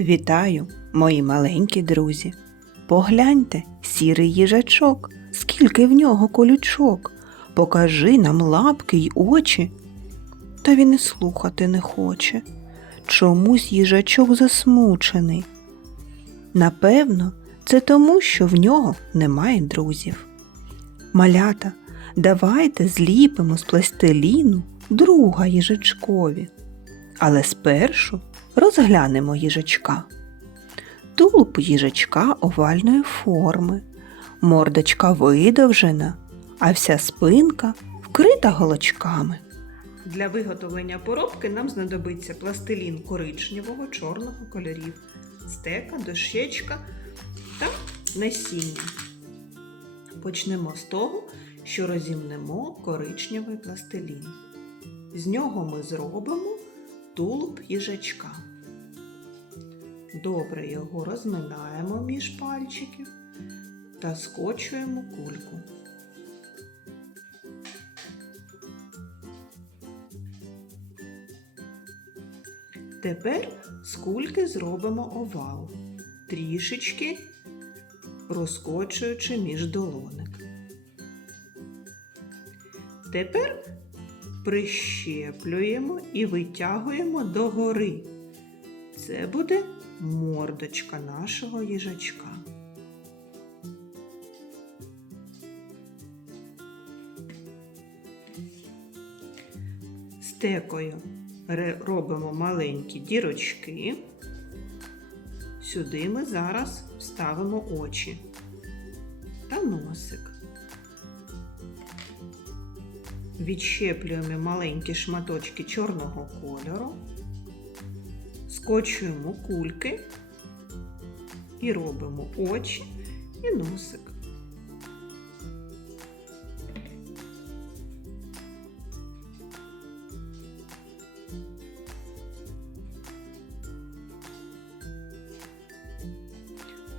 Вітаю, мої маленькі друзі. Погляньте, сірий їжачок, скільки в нього колючок. Покажи нам лапки й очі. Та він і слухати не хоче. Чомусь їжачок засмучений. Напевно, це тому, що в нього немає друзів. Малята, давайте зліпимо з пластиліну друга їжачкові. Але спершу розглянемо їжачка. Тулуб їжачка овальної форми, мордочка видовжена, а вся спинка вкрита голочками. Для виготовлення поробки нам знадобиться пластилін коричневого, чорного кольорів, стека, дощечка та насіння. Почнемо з того, що розімнемо коричневий пластилін. З нього ми зробимо тулуб їжачка. Добре його розминаємо між пальчиків та скочуємо кульку. Тепер з кульки зробимо овал, трішечки розкочуючи між долоник. Тепер прищеплюємо і витягуємо догори. Це буде мордочка нашого їжачка. Стекою робимо маленькі дірочки. Сюди ми зараз вставимо очі та носик. Відщеплюємо маленькі шматочки чорного кольору, скочуємо кульки і робимо очі і носик.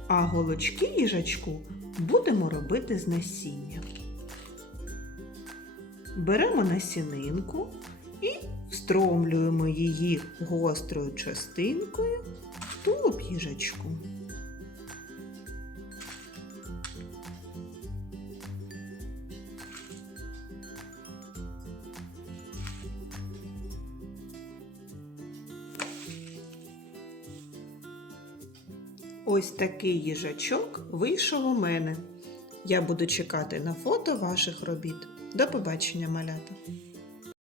А голочки їжачку будемо робити з насіння. Беремо насінинку і встромлюємо її гострою частинкою в тулуб їжачку. Ось такий їжачок вийшов у мене. Я буду чекати на фото ваших робіт. До побачення, малята!